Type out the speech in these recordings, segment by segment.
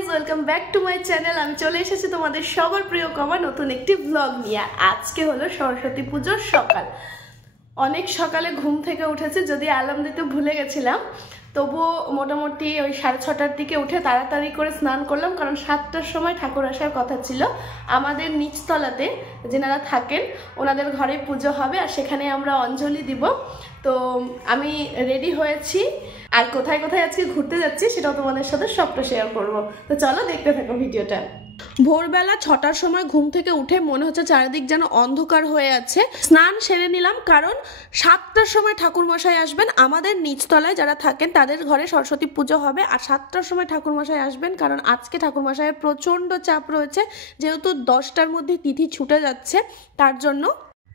Guys, welcome back to my channel. আমি চলে এসেছি তোমাদের সবার প্রিয় কমা নতুন একটি ব্লগ নিয়ে। আজকে হলো সরস্বতী পুজোর সকাল। অনেক সকালে ঘুম থেকে উঠেছি, যদি অ্যালার্ম দিতে ভুলে গেছিলাম, তবুও মোটামুটি ওই 6:30টার দিকে উঠে তাড়াতাড়ি করে স্নান করলাম, কারণ 7টার সময় ঠাকুর আসার কথা ছিল। আমাদের নিচতলাতে যেনারা থাকেন ওনাদের ঘরে পুজো হবে, আর সেখানে আমরা অঞ্জলি দিব। তো আমি রেডি হয়েছি, আর কোথায় কোথায় আজকে ঘুরতে যাচ্ছি সেটাও তোমাদের সাথে সবটা শেয়ার করব। তো চলো দেখতে থাকো ভিডিওটা। ভোরবেলা 6টার সময় ঘুম থেকে উঠে মনে হচ্ছে চারিদিক যেন অন্ধকার হয়ে আছে। স্নান সেরে নিলাম, কারণ 7টার সময় ঠাকুরমশাই আসবেন। আমাদের নিচতলায় যারা থাকেন তাদের ঘরে সরস্বতী পুজো হবে, আর 7টার সময় ঠাকুরমশাই আসবেন, কারণ আজকে ঠাকুরমশাইয়ের প্রচণ্ড চাপ রয়েছে, যেহেতু 10টার মধ্যে তিথি ছুটে যাচ্ছে। তার জন্য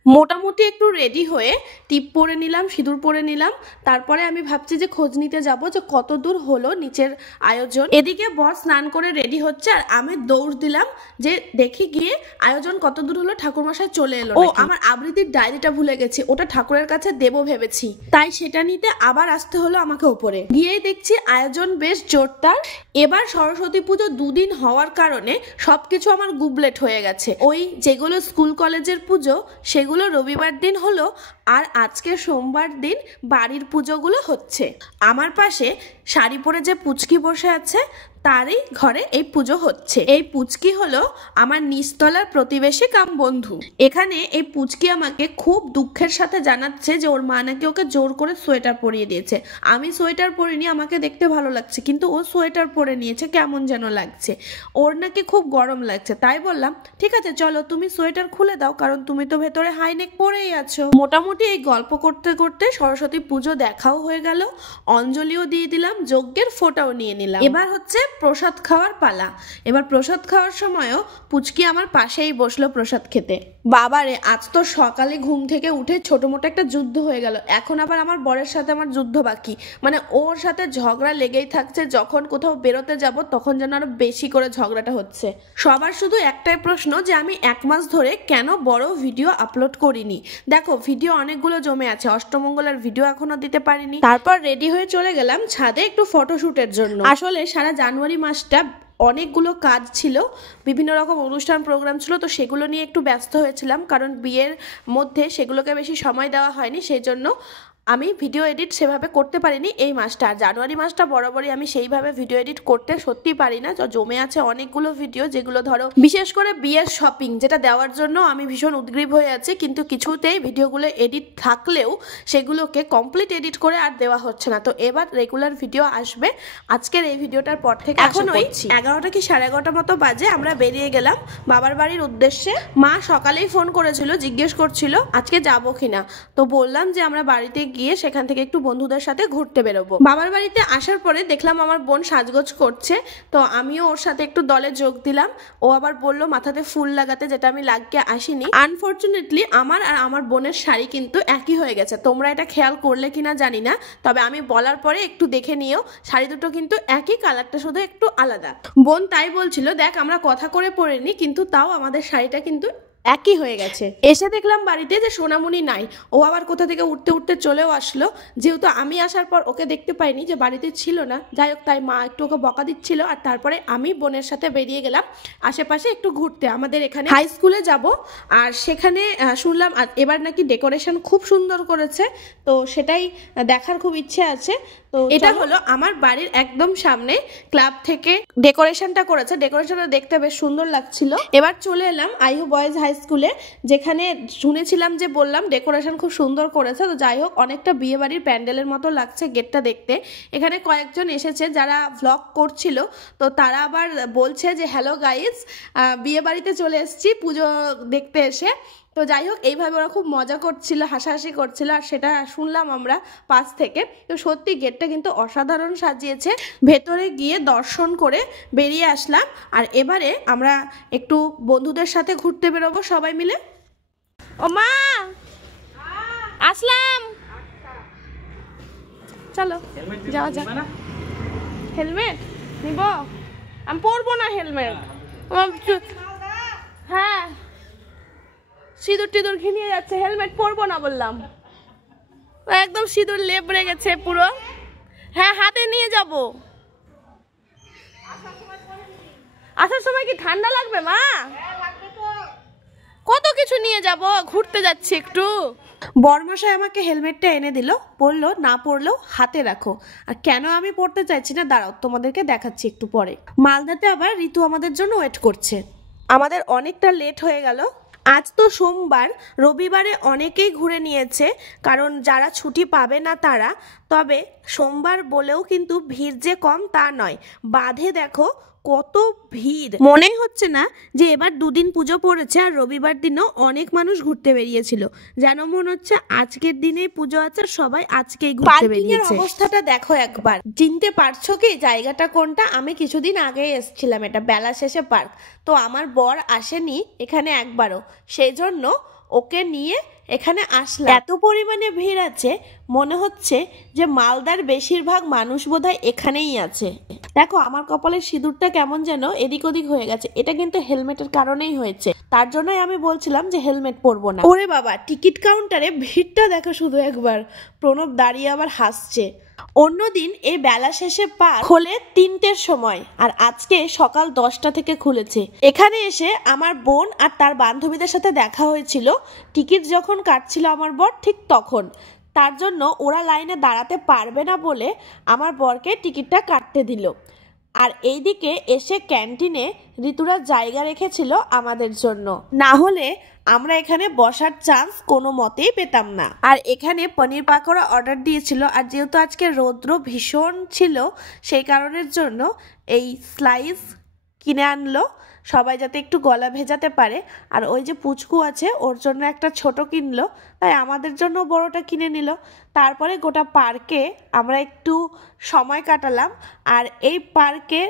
মোটামুটি একটু রেডি হয়ে টিপ পরে নিলাম, সিঁদুর পরে নিলাম। তারপরে আমি ভাবছি যে খোঁজ নিতে যাব যে কত দূর হলো নিচের আয়োজন। এদিকে বর স্নান করে রেডি হচ্ছে, আর আমি দৌড় দিলাম যে দেখি গিয়ে আয়োজন কত দূর হলো, ঠাকুরমশাই চলে এলো। ও আমার আবৃত্তির ডায়েরিটা ভুলে গেছি, ওটা ঠাকুরের কাছে দেবো ভেবেছি, তাই সেটা নিতে আবার আসতে হলো আমাকে ওপরে। গিয়েই দেখছি আয়োজন বেশ জোরদার। এবার সরস্বতী পুজো 2 দিন হওয়ার কারণে সবকিছু আমার গুবলেট হয়ে গেছে। ওই যেগুলো স্কুল কলেজের পুজো সেগুলো রবিবার দিন হলো, আর আজকে সোমবার দিন বাড়ির পুজোগুলো হচ্ছে। আমার পাশে শাড়ি পরে যে পুচকি বসে আছে তারই ঘরে এই পুজো হচ্ছে। এই পুচকি হলো আমার নিচতলার প্রতিবেশী কাম বন্ধু। এখানে এই পুচকি আমাকে খুব দুঃখের সাথে জানাচ্ছে যে ওর মা নাকি ওকে জোর করে সোয়েটার পরিয়ে দিয়েছে। আমি সোয়েটার পরিনি, আমাকে দেখতে ভালো লাগছে, কিন্তু ও সোয়েটার পরে নিয়েছে, কেমন যেন লাগছে। ওর নাকি খুব গরম লাগছে, তাই বললাম ঠিক আছে চলো তুমি সোয়েটার খুলে দাও, কারণ তুমি তো ভেতরে হাইনেক পরেই আছো। মোটামুটি এই গল্প করতে করতে সরস্বতী পুজো দেখাও হয়ে গেল, অঞ্জলিও দিয়ে দিলাম, যজ্ঞের ফোঁটাও নিয়ে নিলাম। এবার হচ্ছে প্রসাদ খাওয়ার পালা। এবার প্রসাদ খাওয়ার সময়ও পুচকি আমার পাশেই বসলো প্রসাদ খেতে। বাবারে, আজ তো সকালে ঘুম থেকে উঠে ছোট মোটো একটা যুদ্ধ হয়ে গেল। এখন আবার আমার বরের সাথে আমার যুদ্ধ বাকি, মানে ওর সাথে ঝগড়া লেগেই থাকছে। যখন কোথাও বেরোতে যাব তখন যেন আরো বেশি করে ঝগড়াটা হচ্ছে। সবার শুধু একটাই প্রশ্ন যে আমি 1 মাস ধরে কেন বড় ভিডিও আপলোড করিনি। দেখো ভিডিও অনেকগুলো জমে আছে, অষ্টমঙ্গলার ভিডিও এখনো দিতে পারিনি। তারপর রেডি হয়ে চলে গেলাম ছাদে একটু ফটোশুটের জন্য। আসলে সারা জানুয়ারি মাসটা অনেকগুলো কাজ ছিল, বিভিন্ন রকম অনুষ্ঠান প্রোগ্রাম ছিল, তো সেগুলো নিয়ে একটু ব্যস্ত হয়েছিলাম, কারণ বিয়ের মধ্যে সেগুলোকে বেশি সময় দেওয়া হয়নি, সেই জন্য আমি ভিডিও এডিট সেভাবে করতে পারিনি এই মাসটা। আর জানুয়ারি মাসটা বরাবরই আমি সেইভাবে ভিডিও এডিট করতে সত্যি পারি না। জমে আছে অনেকগুলো ভিডিও, যেগুলো ধরো বিশেষ করে বিয়ের শপিং যেটা দেওয়ার জন্য আমি ভীষণ উদ্গ্রীব হয়ে আছি, কিন্তু কিছুতেই ভিডিওগুলো এডিট থাকলেও সেগুলোকে কমপ্লিট এডিট করে আর দেওয়া হচ্ছে না। তো এবার রেগুলার ভিডিও আসবে আজকের এই ভিডিওটার পর থেকে। এখন ওই 11টা কি 11:30 মতো বাজে, আমরা বেরিয়ে গেলাম বাবার বাড়ির উদ্দেশ্যে। মা সকালেই ফোন করেছিল, জিজ্ঞেস করছিল আজকে যাবো কিনা, তো বললাম যে আমরা বাড়িতে গিয়ে সেখান থেকে একটু বন্ধুদের সাথে ঘুরতে বেরোবো। বাবার বাড়িতে আসার পরে দেখলাম আমার বোন সাজগোজ করছে, তো আমিও ওর সাথে একটু দলে যোগ দিলাম। ও আবার বললো মাথাতে ফুল লাগাতে, যেটা আমি লাগিয়ে আসিনি। আনফরচুনেটলি আমার আর আমার বোনের শাড়ি কিন্তু একই হয়ে গেছে। তোমরা এটা খেয়াল করলে কিনা জানি না, তবে আমি বলার পরে একটু দেখে নিও, শাড়ি দুটো কিন্তু একই, কালারটা শুধু একটু আলাদা। বোন তাই বলছিল দেখ আমরা কথা করে পরিনি, কিন্তু তাও আমাদের শাড়িটা কিন্তু একই হয়ে গেছে। এসে দেখলাম বাড়িতে যে সোনামণি নাই, ও আবার কোথা থেকে উঠতে উঠতে চলেও আসলো। যেহেতু আমি আসার পর ওকে দেখতে পাইনি যে বাড়িতে ছিল না, যাই হোক তাই মা একটু ওকে বকা দিচ্ছিল। আর তারপরে আমি বোনের সাথে বেরিয়ে গেলাম আশেপাশে একটু ঘুরতে। আমাদের এখানে হাই স্কুলে যাব, আর সেখানে শুনলাম এবার নাকি ডেকোরেশন খুব সুন্দর করেছে, তো সেটাই দেখার খুব ইচ্ছে আছে। তো এটা হলো আমার বাড়ির একদম সামনে ক্লাব থেকে ডেকোরেশনটা করেছে, ডেকোরেশনটা দেখতে বেশ সুন্দর লাগছিল। এবার চলে এলাম আইহো বয়েজ হাই স্কুলে, যেখানে শুনেছিলাম যে বললাম ডেকোরেশন খুব সুন্দর করেছে। তো যাই হোক অনেকটা বিয়ে বাড়ির প্যান্ডেলের মতো লাগছে গেটটা দেখতে। এখানে কয়েকজন এসেছে যারা ভ্লগ করছিল, তো তারা আবার বলছে যে হ্যালো গাইজ, বিয়ে বাড়িতে চলে এসেছি পুজো দেখতে এসে। তো যাই হোক এইভাবে ওরা খুব মজা করছিল, হাসাহাসি করছিল, আর সেটা শুনলাম আমরা পাশ থেকে। তো সত্যি গেটটা কিন্তু অসাধারণ সাজিয়েছে। ভেতরে গিয়ে দর্শন করে বেরিয়ে আসলাম, আর এবারে আমরা একটু বন্ধুদের সাথে ঘুরতে বেরোবো সবাই মিলে। ও মা আসলাম, চলো যাওয়া যাক। হেলমেট নিব? আমি পরবো না হেলমেট। হ্যাঁ সিঁদুর টিঁদুর ঘিনিয়ে যাচ্ছে, হেলমেট পরবো না বললাম। একদম সিঁদুর লেবড়ে গেছে পুরো। হ্যাঁ হাতে নিয়ে যাবো। আসার সময় কি ঠান্ডা লাগবে মা? কত কিছু নিয়ে যাব, ঘুরতে যাচ্ছি একটু। বরমশাই আমাকে হেলমেটটা এনে দিল, বললো না পরলেও হাতে রাখো। আর কেন আমি পড়তে চাইছি না দাঁড়াও তোমাদেরকে দেখাচ্ছি একটু পরে। মালদাতে আবার ঋতু আমাদের জন্য ওয়েট করছে। আমাদের অনেকটা লেট হয়ে গেল। আজ তো সোমবার, রবিবারে অনেকেই ঘুরে নিয়েছে, কারণ যারা ছুটি পাবে না তারা। তবে সোমবার বলেও কিন্তু ভিড় যে কম তা নয়, বাঁধে দেখো কত ভিড়। মনেই হচ্ছে না যে এবার দুদিন পুজো পড়েছে আর রবিবার দিনও অনেক মানুষ ঘুরতে বেরিয়েছিল, যেন মনে হচ্ছে আজকের দিনেই পুজো আছে, সবাই আজকেই ঘুরতে বেরিয়েছে। অবস্থাটা দেখো একবার, চিনতে পারছো কি জায়গাটা কোনটা? আমি কিছুদিন আগেই এসেছিলাম, এটা বেলা শেষে পার্ক। তো আমার বর আসেনি এখানে একবারও, সেই জন্য ওকে নিয়ে এখানে আসলাম। এত পরিমাণে ভিড় আছে, মনে হচ্ছে যে মালদার বেশিরভাগ মানুষ বোধহয় এখানেই আছে। দেখো আমার কপালের সিঁদুরটা কেমন যেন এদিক ওদিক হয়ে গেছে, এটা কিন্তু হেলমেটের কারণেই হয়েছে। তার জন্যই আমি বলছিলাম যে হেলমেট পরবো না। ওরে বাবা, টিকিট কাউন্টারে ভিড়টা দেখো শুধু একবার। প্রণব দাঁড়িয়ে আবার হাসছে। অন্যদিন এই বেলা শেষে পার্ক খোলে 3টের সময়, আর আজকে সকাল 10টা থেকে খুলেছে। এখানে এসে আমার বোন আর তার বান্ধবীদের সাথে দেখা হয়েছিল। টিকিট যখন কাটছিল আমার বর ঠিক তখন, তার জন্য ওরা লাইনে দাঁড়াতে পারবে না বলে আমার বরকে টিকিটটা কাটতে দিল। আর এইদিকে এসে ক্যান্টিনে ঋতুরা জায়গা রেখেছিল আমাদের জন্য, না হলে আমরা এখানে বসার চান্স কোনো মতেই পেতাম না। আর এখানে পনির পাকোড়া অর্ডার দিয়েছিল, আর যেহেতু আজকে রৌদ্র ভীষণ ছিল সেই কারণের জন্য এই স্লাইস কিনে আনলো, সবাই যাতে একটু গলা ভেজাতে পারে। আর ওই যে পুচকু আছে ওর জন্য একটা ছোট কিনলো, তাই আমাদের জন্য বড়টা কিনে নিল। তারপরে গোটা পার্কে আমরা একটু সময় কাটালাম। আর এই পার্কে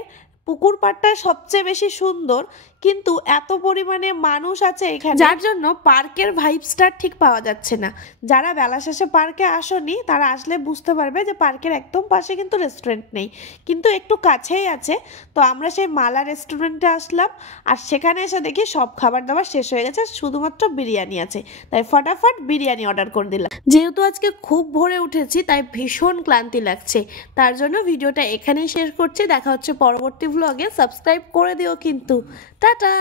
পুকুর পাড়টা সবচেয়ে বেশি সুন্দর, কিন্তু এত পরিমাণে মানুষ আছে এখানে যার জন্য পার্কের ভাইবসটা ঠিক পাওয়া যাচ্ছে না। যারা বেলা শেষে পার্কে আসনি তারা আসলে বুঝতে পারবে যে পার্কের একদম পাশে কিন্তু রেস্টুরেন্ট নেই, কিন্তু একটু কাছেই আছে। তো আমরা সেই মালা রেস্টুরেন্টে আসলাম, আর সেখানে এসে দেখি সব খাবার দাবার শেষ হয়ে গেছে, শুধুমাত্র বিরিয়ানি আছে। তাই ফটাফট বিরিয়ানি অর্ডার করে দিলাম। যেহেতু আজকে খুব ভোরে উঠেছি তাই ভীষণ ক্লান্তি লাগছে, তার জন্য ভিডিওটা এখানেই শেষ করছি। দেখা হচ্ছে পরবর্তী ব্লগে। সাবস্ক্রাইব করে দিও কিন্তু। টাটা।